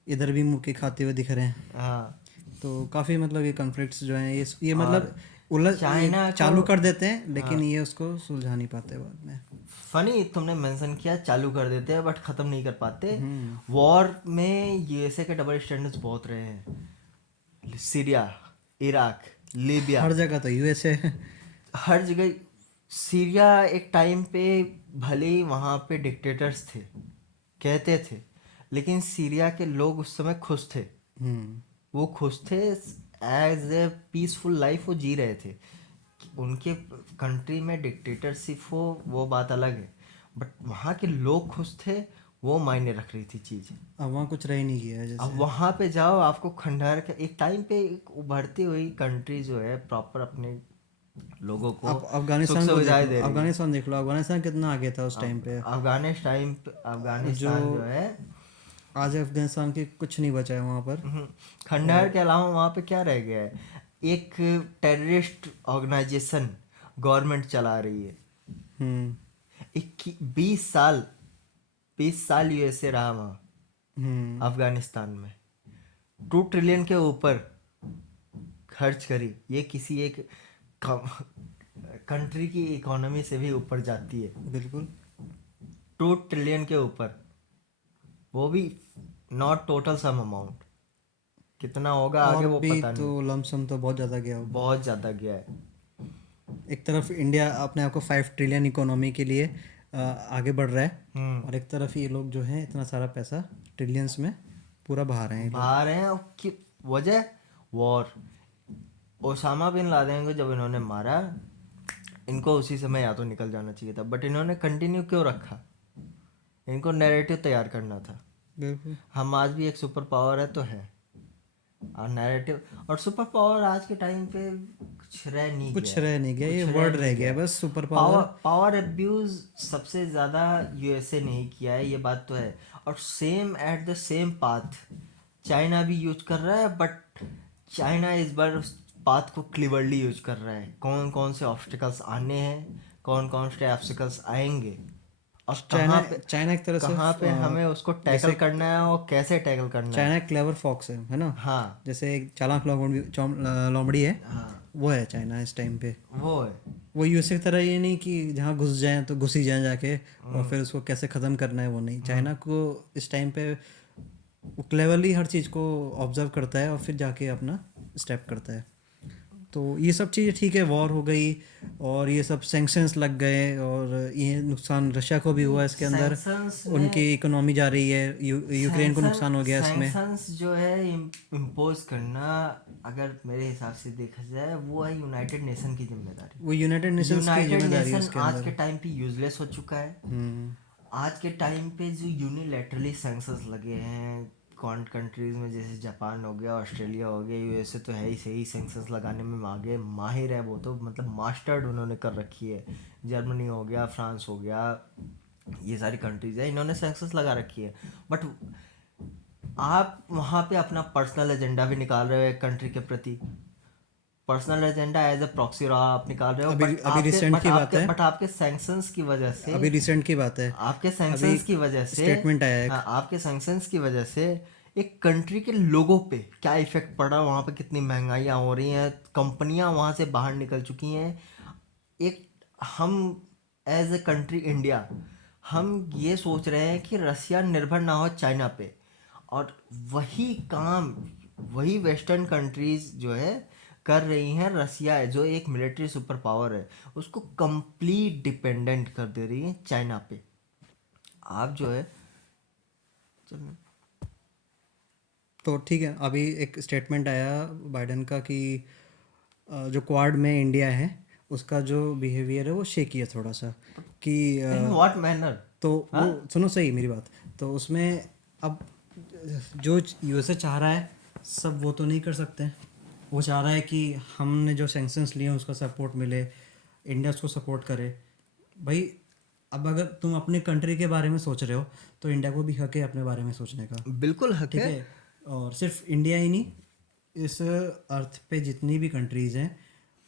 इधर भी मुँह की खाते हुए दिख रहे हैं। हाँ। तो काफ़ी मतलब ये कॉन्फ्लिक्ट्स जो हैं ये और मतलब उलझ ये चाइना को, चालू कर देते हैं, लेकिन हाँ, ये उसको सुलझा नहीं पाते बाद में। फनी तुमने मेंशन किया, चालू कर देते हैं बट ख़त्म नहीं कर पाते। हम्म। वॉर में यूएसए के डबल स्टैंडर्ड्स बहुत रहे हैं। सीरिया, इराक, लीबिया, हर जगह तो यूएसए। हर जगह। सीरिया एक टाइम पे भले ही वहाँ पे डिक्टेटर्स थे, कहते थे, लेकिन सीरिया के लोग उस समय खुश थे। हम्म। वो खुश थे, एज ए पीसफुल लाइफ वो जी रहे थे। उनके कंट्री में डिक्टेटरशिप हो वो बात अलग है, बट वहाँ के लोग खुश थे, वो मायने रख रही थी चीज़। अब वहाँ कुछ रह ही नहीं गया है अब जैसे। वहाँ पे जाओ, आपको खंडहर का एक टाइम पे एक उभरती हुई कंट्री जो है प्रॉपर अपने लोगों को अब सुख अफगानिस्तान को देख सुविधाएं लो, दे रही है। अफगानिस्तान कितना आगे था उस टाइम पे। जो अफगानिस्तान जो है, आज अफगानिस्तान के कुछ नहीं बचा है वहाँ पर। खंडहर के अलावा वहाँ पे क्या रह गया है? एक टेररिस्ट ऑर्गेनाइजेशन गवर्नमेंट चला रही है। हम्म। 20 साल यूएसए रहा वहाँ हम्म। अफगानिस्तान में। 2 ट्रिलियन के ऊपर खर्च करी। ये किसी एक कंट्री की इकोनॉमी से भी ऊपर जाती है। बिल्कुल। 2 ट्रिलियन के ऊपर, वो भी नॉट टोटल सम अमाउंट। कितना होगा आगे और वो भी पता नहीं। तो लमसम तो बहुत ज़्यादा गया होगा। बहुत ज़्यादा गया है। एक तरफ इंडिया अपने आप को 5 ट्रिलियन इकोनॉमी के लिए आगे बढ़ रहा है, और एक तरफ ये लोग जो है इतना सारा पैसा ट्रिलियंस में पूरा बहा रहे हैं ये लोग। बाहर हैं, और की वजह वॉर। ओसामा बिन लादेन को जब इन्होंने मारा, इनको उसी समय या तो निकल जाना चाहिए था, बट इन्होंने कंटिन्यू क्यों रखा? इनको नैरेटिव तैयार करना था। बिल्कुल। हम आज भी एक सुपर पावर है तो है, और नैरेटिव और सुपर पावर आज के टाइम पे कुछ रह नहीं कुछ गया है। रह नहीं गया, ये कुछ वर्ड नहीं रह गया गया है। बस super power power. Power abuse सबसे ज़्यादा यूएसए ने ही किया है, ये बात तो है। और same at the same path China भी यूज कर रहा है, बट चाइना इस बार उस पाथ को क्लिवरली यूज कर रहा है। कौन कौन से ऑब्स्टिकल्स आने हैं, कौन कौन से ऑब्स्टिकल्स आएंगे, और चाइना चाइना एक तरह से कहाँ पे हमें उसको टैकल जैसे करना है और कैसे टैकल करना है। चाइना क्लेवर फॉक्स है ना। हाँ जैसे एक चालाक लोमड़ी है, हाँ, वो है चाइना इस टाइम पे। वो है। वो यूएसए की तरह ये नहीं कि जहाँ घुस जाएं तो घुस ही जाएं जाके, और फिर उसको कैसे ख़त्म करना है वो नहीं। चाइना को इस टाइम पे वो क्लेवरली हर चीज़ को ऑब्जर्व करता है और फिर जाके अपना स्टेप करता है। तो ये सब चीज़ें ठीक है, वॉर हो गई और ये सब सैंक्शंस लग गए, और ये नुकसान रशिया को भी हुआ इसके अंदर। सैंक्शंस उनकी इकोनॉमी जा रही है, यूक्रेन को नुकसान हो गया इसमें। सैंक्शंस जो है इम्पोज करना, अगर मेरे हिसाब से देखा जाए, वो है यूनाइटेड नेशन की जिम्मेदारी। वो यूनाइटेड नेशंस की यूनाइटेड जिम्मेदारी है नेशन उसके आज के अंदर। टाइम पे यूजलेस हो चुका है। हम्म। आज के टाइम पे जो यूनिलैटरली सैंक्शंस लगे हैं कंट्रीज में, जैसे जापान हो गया, ऑस्ट्रेलिया हो गया, यूएसए तो है ही सही सैंक्शंस लगाने में आगे माहिर है। वो तो मतलब मास्टर्ड उन्होंने कर रखी है। जर्मनी हो गया, फ्रांस हो गया, ये सारी कंट्रीज है, इन्होंने सैंक्शंस लगा रखी है। बट आप वहाँ पे अपना पर्सनल एजेंडा भी निकाल रहे हो एक कंट्री के प्रति। Personal agenda as a proxy आप निकाल रहे हो, अभी रिसेंट की बात है। बट आपके सैंक्शंस की वजह से, अभी रिसेंट की बात है, आपके अभी सैंक्शंस की वजह से, स्टेटमेंट आया एक। हाँ, आपके सैंक्शंस की वजह से एक कंट्री के लोगों पे क्या इफेक्ट पड़ा, वहाँ पे कितनी महंगाइयाँ हो रही हैं, कंपनियाँ वहाँ से बाहर निकल चुकी हैं। एक हम एज ए कंट्री इंडिया, हम ये सोच रहे हैं कि रसिया निर्भर ना हो चाइना पे, और वही काम वही वेस्टर्न कंट्रीज जो है कर रही हैं। रसिया है जो एक मिलिट्री सुपर पावर है, उसको कंप्लीट डिपेंडेंट कर दे रही है चाइना पे। आप जो है चल, तो ठीक है, अभी एक स्टेटमेंट आया बाइडन का कि जो क्वाड में इंडिया है उसका जो बिहेवियर है वो शेकी है थोड़ा सा, कि इन व्हाट मैनर? तो वो सुनो सही मेरी बात। तो उसमें अब जो यूएसए चाह रहा है सब वो तो नहीं कर सकते। वो चाह रहा है कि हमने जो सैंक्शंस लिए हैं उसका सपोर्ट मिले, इंडिया उसको सपोर्ट करे। भाई अब अगर तुम अपनी कंट्री के बारे में सोच रहे हो तो इंडिया को भी हक है अपने बारे में सोचने का, बिल्कुल हक ठीक है। है। और सिर्फ इंडिया ही नहीं, इस अर्थ पे जितनी भी कंट्रीज़ हैं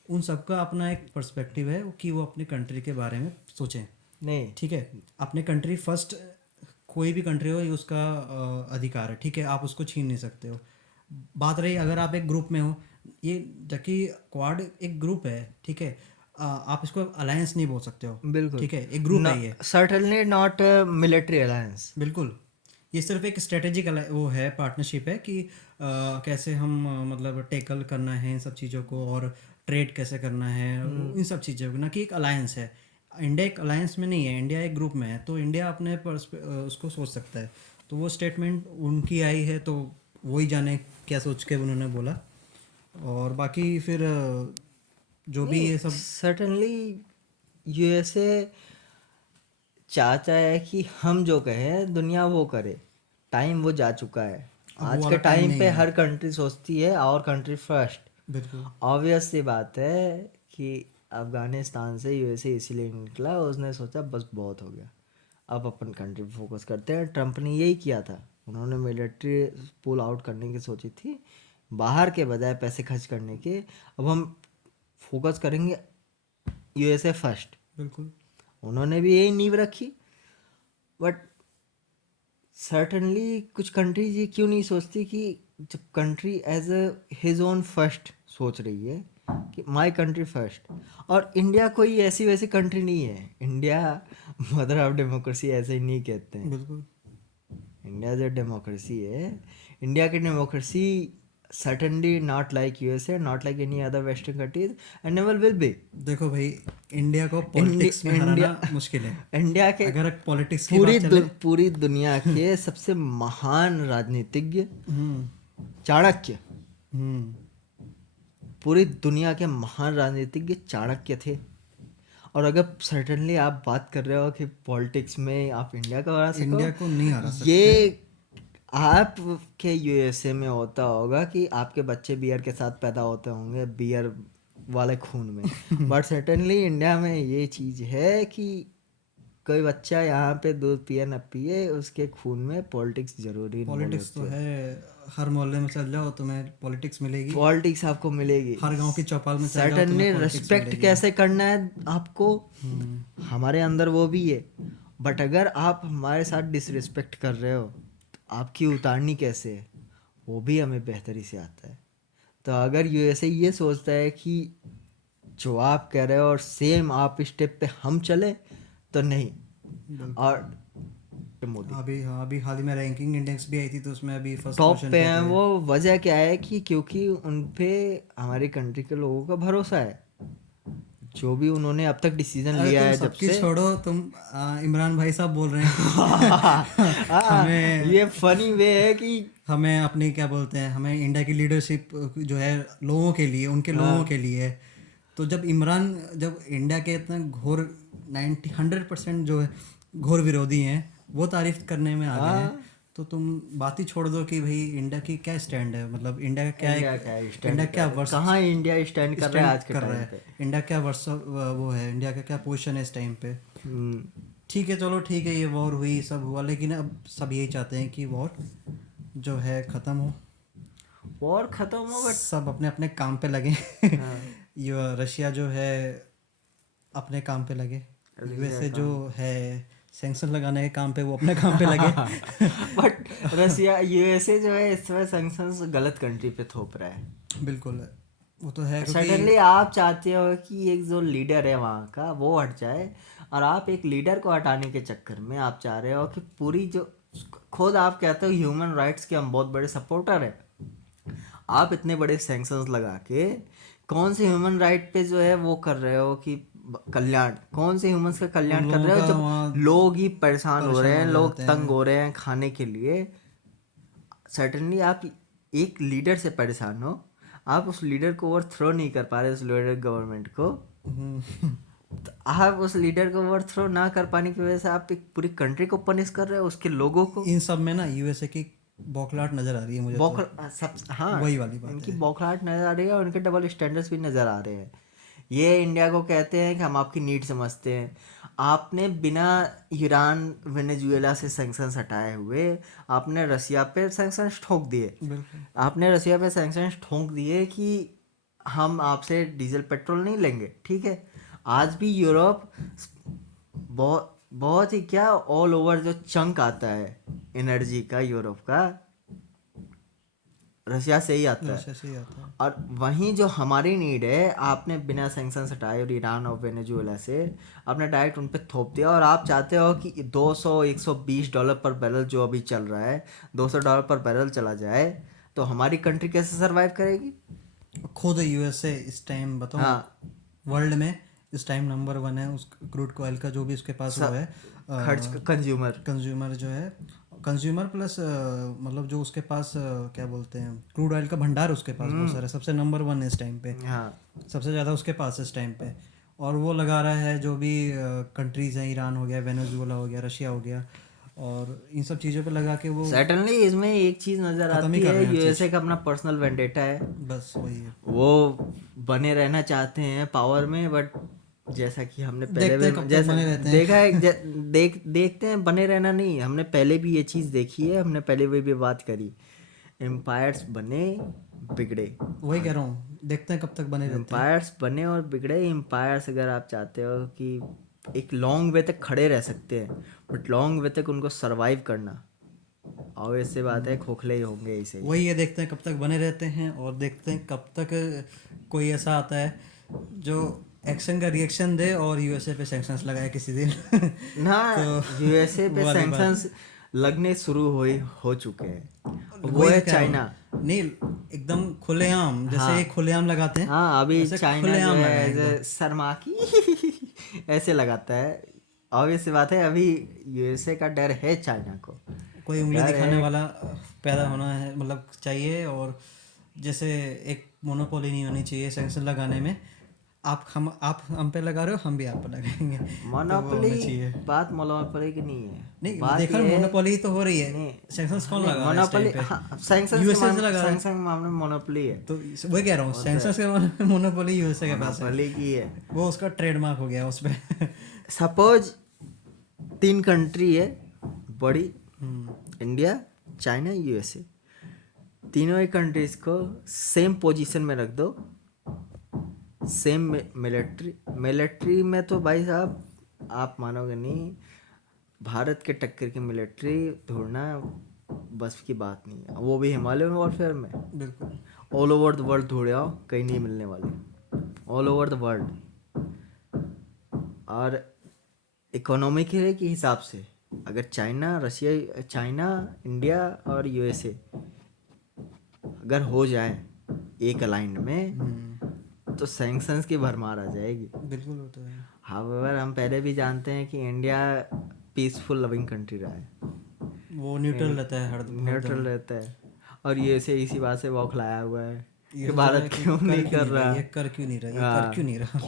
उन सबका अपना एक पर्सपेक्टिव है कि वो अपनी कंट्री के बारे में सोचें, नहीं, ठीक है। अपने कंट्री फर्स्ट, कोई भी कंट्री हो ये उसका अधिकार है, ठीक है, आप उसको छीन नहीं सकते हो। बात रही अगर आप एक ग्रुप में हो, ये जबकि क्वाड एक ग्रुप है, ठीक है, आप इसको अलायंस नहीं बोल सकते हो, बिल्कुल। ठीक है, एक ग्रुप है ये, सर्टेनली नॉट मिलिट्री अलायंस। बिल्कुल। ये सिर्फ एक स्ट्रेटेजिक वो है, पार्टनरशिप है कि कैसे हम मतलब टेकल करना है इन सब चीज़ों को, और ट्रेड कैसे करना है, इन सब चीज़ों को, ना कि एक अलायंस है। इंडिया एक अलायंस में नहीं है, इंडिया एक ग्रुप में है, तो इंडिया अपने उसको सोच सकता है। तो वो स्टेटमेंट उनकी आई है तो वही जाने क्या सोच के उन्होंने बोला। और बाकी फिर जो भी ये सब, सर्टेनली यूएसए चाहता है कि हम जो कहें दुनिया वो करे। टाइम वो जा चुका है। अब वो आज के वाला टाइम टाइम नहीं पे है। हर कंट्री सोचती है और कंट्री फर्स्ट। बिल्कुल। ऑब्वियस सी बात है कि अफगानिस्तान से यूएसए इसीलिए निकला, उसने सोचा बस बहुत हो गया, अब अपन कंट्री पे फोकस करते हैं। ट्रम्प ने यही किया था, उन्होंने मिलिट्री पुल आउट करने की सोची थी बाहर के बजाय पैसे खर्च करने के। अब हम फोकस करेंगे यूएसए फर्स्ट। बिल्कुल। उन्होंने भी यही नींव रखी। बट सर्टनली कुछ कंट्रीज ये क्यों नहीं सोचती कि जब country as a his own first सोच रही है कि माय कंट्री फर्स्ट। और इंडिया कोई ऐसी वैसी कंट्री नहीं है। इंडिया मदर ऑफ डेमोक्रेसी ऐसे ही नहीं कहते हैं। बिल्कुल। इंडिया जो डेमोक्रेसी है, इंडिया की democracy certainly not like USA, not like any other Western countries, and never will be. देखो भाई, इंडिया को पॉलिटिक्स में इंडिया हराना मुश्किल है। इंडिया के अगर पॉलिटिक्स की बात चले, पूरी दुनिया के सबसे महान राजनीतिज्ञ चाणक्य, हम्म पूरी दुनिया के महान राजनीतिज्ञ चाणक्य थे। और अगर सर्टेनली आप बात कर रहे हो कि पॉलिटिक्स में आप इंडिया को हरा सको, इंडिया को नहीं हरा सकते। ये आपके यूएसए में होता होगा कि आपके बच्चे बियर के साथ पैदा होते होंगे, बियर वाले खून में। बट सर्टेनली इंडिया में ये चीज़ है कि कोई बच्चा यहाँ पे दूध पिए न पिए, उसके खून में पॉलिटिक्स जरूरी पॉलिटिक्स तो है, हर मोहल्ले में चल जाओ तुम्हें पॉलिटिक्स मिलेगी, पॉलिटिक्स आपको मिलेगी। हर गांव की चौपाल में चल जाओ सर्टेनली तुम्हें पॉलिटिक्स रिस्पेक्ट मिलेगी। कैसे करना है आपको, हमारे अंदर वो भी है। बट अगर आप हमारे साथ डिसरिस्पेक्ट कर रहे हो तो आपकी उतारनी कैसे है, वो भी हमें बेहतरी से आता है। तो अगर यूएसए ये सोचता है कि जो आप कह रहे हो और सेम आप स्टेप पे हम चले, तो नहीं। और मोदी अभी हाल ही में रैंकिंग इंडेक्स भी आई थी तो उसमें अभी फर्स्ट टॉप पोजीशन पे पे हैं। थे। वो वजह क्या है कि क्योंकि उन पे हमारी कंट्री के लोगों का भरोसा है। जो भी उन्होंने अब तक डिसीजन अरे लिया तुम है जब सबकी से छोड़ो, तुम इमरान भाई साहब बोल रहे हैं हमें ये फनी वे है कि हमें अपनी क्या बोलते हैं, हमें इंडिया की लीडरशिप जो है लोगों के लिए, उनके लोगों के लिए है। तो जब इंडिया के इतना घोर 100% जो है घोर विरोधी हैं, वो तारीफ करने में आ गए हैं, तो तुम बात ही छोड़ दो कि भाई इंडिया की क्या स्टैंड है, मतलब इंडिया का क्या इंडिया एक, क्या इंडिया क्या वर्ष कहाँ इंडिया स्टैंड कर रहा है आज के कर रहा टाइम है, पे। इंडिया क्या वर्ष वो है, इंडिया का क्या पोजीशन है इस टाइम पे। हम्म, ठीक है, चलो ठीक है, ये वॉर हुई, सब हुआ, लेकिन अब सब यही चाहते हैं कि वॉर जो है ख़त्म हो, वॉर खत्म हो। बट सब अपने अपने काम पे लगे। ये रशिया जो है अपने काम पे लगे, यूएसए जो है सैंक्शन लगाने के काम पे, वो अपने काम पे लगे। बट रशिया यूएसए जो है इस समय सैंक्शंस गलत कंट्री पे थोप रहा है। बिल्कुल, वो तो है क्योंकि सडनली आप चाहते हो कि एक जो लीडर है वहाँ का वो हट जाए, और आप एक लीडर को हटाने के चक्कर में आप चाह रहे हो कि पूरी जो, खुद आप कहते हो ह्यूमन राइट्स के हम बहुत बड़े सपोर्टर हैं, आप इतने बड़े सैंक्शंस लगा के कौन से ह्यूमन राइट पे जो है वो कर रहे हो कि कल्याण, कौन से ह्यूमंस का कल्याण कर लोगों रहे हो का जब वहाँ लोग ही परेशान हो रहे हैं, हो लोग जाते तंग हैं। हो रहे हैं खाने के लिए। सर्टेनली आप एक लीडर से परेशान हो, आप उस लीडर को ओवरथ्रो नहीं कर पा रहे, उस लीडर गवर्नमेंट को। तो आप उस लीडर को ओवरथ्रो ना कर पाने की वजह से आप एक पूरी कंट्री को पनिश कर रहे हो, उसके लोगों को। इन सब में ना यूएसए की बौखलाहट नजर आ रही है मुझे तो। सब हाँ, वही वाली बात इनकी है। बौखलाहट नजर आ रही है और उनके डबल स्टैंडर्ड्स भी नजर आ रहे हैं। ये इंडिया को कहते हैं कि हम आपकी नीड समझते हैं। आपने बिना ईरान वेनेजुएला से सैंक्शंस हटाए हुए आपने रसिया पे सैंक्शंस ठोक दिए। बिल्कुल। आपने रसिया पे सैंक्शंस ठोक दिए कि हम आपसे डीजल पेट्रोल नहीं लेंगे, ठीक है। आज भी यूरोप बहुत बहुत ही क्या ऑल ओवर जो चंक आता है एनर्जी का यूरोप का, रशिया से ही आता है। रशिया से ही आता है। और वहीं जो हमारी नीड है, आपने बिना सैंक्शंस हटाए और ईरान और वेनेजुएला से आपने डायरेक्ट उन पे थोप दिया। और आप चाहते हो कि 120 पर बैरल जो अभी चल रहा है, $200 पर बैरल चला जाए, तो हमारी कंट्री कैसे सरवाइव करेगी? खुद यूएसए इस टाइम बताऊं, हाँ, वर्ल्ड में इस टाइम नंबर 1 है उस क्रूड ऑयल का जो भी उसके पास वो है खर्च कंज्यूमर। कंज्यूमर जो है, कंज्यूमर प्लस मतलब जो उसके पास क्या बोलते हैं, क्रूड ऑयल का भंडार उसके पास बहुत सारा है, सबसे नंबर 1 है इस टाइम पे, हाँ, सबसे ज़्यादा उसके पास है इस टाइम पे। और वो लगा रहा है जो भी कंट्रीज़ हैं, ईरान हो गया, वेनेजुएला हो गया, रशिया हो गया, और इन सब चीज़ों पे लगा के वो सर्टेनली इसमें एक चीज नजर ख़त्म ही आती कर है, रहे हैं हर चीज़। यूएसए का अपना पर्सनल वेंडेटा है। बस वही है। वो बने रहना चाहते हैं पावर में, बट जैसा कि हमने पहले देखते भी हैं कब तक जैसा बने रहते देखा हैं। है, देखते हैं, बने रहना नहीं, हमने पहले भी ये चीज़ देखी है, हमने पहले भी बात करी। एम्पायर्स बने, बिगड़े। वही कह रहा हूँ, देखते हैं कब तक बने रहते हैं। एम्पायर्स बने और बिगड़े। एम्पायर्स अगर आप चाहते हो कि एक लॉन्ग वे तक खड़े रह सकते हैं, बट लॉन्ग वे तक उनको सरवाइव करना, और ऐसे बात है, खोखले ही होंगे इसे ही। वही है, देखते हैं कब तक बने रहते हैं, और देखते हैं कब तक कोई ऐसा आता है जो एक्शन का रिएक्शन दे और यूएसए पे सैंक्शंस लगाए किसी दिन। ना, तो यूएसए वो पे वाली बात है। सैंक्शंस लगने शुरू हो चुके हैं। वो वही है तो कह रहा चाइना। हूँ, नहीं एकदम खुलेआम, जैसे हाँ, ये खुलेआम लगाते हैं, हाँ, अभी वैसे चाइना जो खुलेआम है लगाए एकदम। ऐसे शर्मा की ऐसे लगाता है। ऑब्वियस सी बात है, अभी यूएसए का डर है चाइना को। कोई उंगली डर दिखाने है। वाला पैदा होना है, मतलब चाहिए। और जैसे एक मोनोपोली नहीं होनी चाहिए सैंक्शन लगाने में। आप हम पे लगा रहे हो, हम भी आप पे लगाएंगे। तो वो मोनोपोली, होना चाहिए। बात मोनोपोली की नहीं है। नहीं बात देखा, ये है, मोनोपोली तो हो रही है। नहीं, सैंक्शंस कौन नहीं, लगा रहा है इस टाइम मोनोपोली, पे? हाँ, सैंक्शंस के यूएसए से लगा रहा है। सैंक्शन के मामले में मोनोपोली है। तो वही कह रहा हूँ, होता है, सैंक्शंस के मोनोपोली यूएसए के पास है। मोनोपोली की है। वो उसका ट्रेडमार्क हो गया उस पे। सपोज 3 कंट्री है बड़ी, हम्म। India, China, USA. तीनों ही कंट्रीज को सेम पोजीशन में रख दो, सेम मिलिट्री में तो भाई साहब आप मानोगे नहीं, भारत के टक्कर की मिलिट्री ढूंढना बस की बात नहीं है, वो भी हिमालयन वॉरफेयर में। बिल्कुल। ऑल ओवर द वर्ल्ड ढूंढे आओ, कहीं नहीं मिलने वाली, ऑल ओवर द वर्ल्ड। और इकोनॉमी के हिसाब से अगर चाइना, इंडिया और यूएसए अगर हो जाए एक अलाइंड में, तो सैंक्शंस की भरमार आ जाएगी। बिल्कुल होता है। हाउएवर हम पहले भी जानते हैं कि इंडिया पीसफुल लविंग कंट्री रहा है, वो न्यूट्रल रहता है न्यूट्रल हरदम। रहता है। और यूएसए इसी बात से बौखलाया हुआ है ये कि सोच रहा है भारत कि क्यों नहीं कर क्यों कर नहीं रहा, रहा। ये कर क्यों नहीं रहा, ये कर हाँ, क्यों नहीं रहा।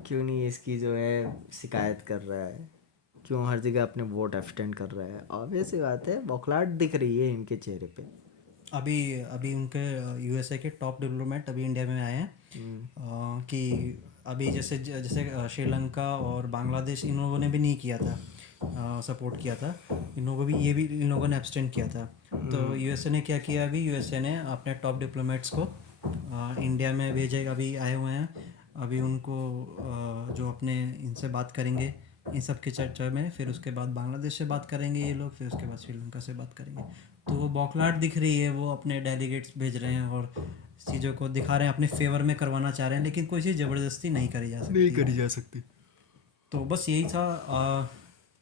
क्यों नहीं इसकी जो है शिकायत कर रहा है, क्यों हर जगह अपने वोट एब्सटेंड कर रहा है। ऑब्वियस सी बात है, बौखलाहट दिख रही है इनके चेहरे पे। अभी अभी उनके यूएसए के टॉप डिप्लोमेट अभी इंडिया में आए हैं। कि अभी जैसे जैसे श्रीलंका और बांग्लादेश इन लोगों ने भी नहीं किया था, सपोर्ट किया था इन लोगों भी, ये भी इन लोगों ने एब्सटेंड किया था। तो यूएसए ने क्या किया, अभी यूएसए ने अपने टॉप डिप्लोमेट्स को इंडिया में भेजे, अभी आए हुए हैं। अभी उनको जो अपने इनसे बात करेंगे इन सब की चर्चा में, फिर उसके बाद बांग्लादेश से बात करेंगे ये लोग, फिर उसके बाद श्रीलंका से बात करेंगे। तो वो बौखलाहट दिख रही है, वो अपने डेलीगेट्स भेज रहे हैं और चीज़ों को दिखा रहे हैं, अपने फेवर में करवाना चाह रहे हैं, लेकिन कोई चीज़ ज़बरदस्ती नहीं करी जा सकती। तो बस यही था,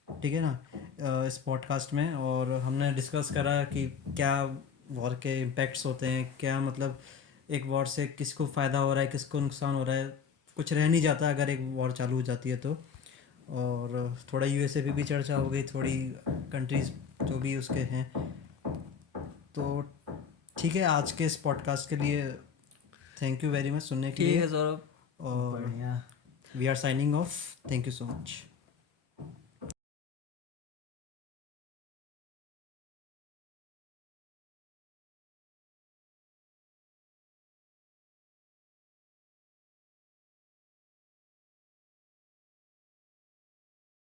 ठीक है ना, इस पॉडकास्ट में। और हमने डिस्कस करा कि क्या वॉर के इम्पैक्ट्स होते हैं, क्या मतलब एक वॉर से किसको फ़ायदा हो रहा है, किसको नुकसान हो रहा है, कुछ रह नहीं जाता अगर एक वॉर चालू हो जाती है तो। और थोड़ा यूएसए पे भी चर्चा हो गई, थोड़ी कंट्रीज़ जो भी उसके हैं। तो ठीक है, आज के इस पॉडकास्ट के लिए थैंक यू वेरी मच सुनने के लिए। ठीक है सौरभ, और बढ़िया। We are signing off, thank you so much.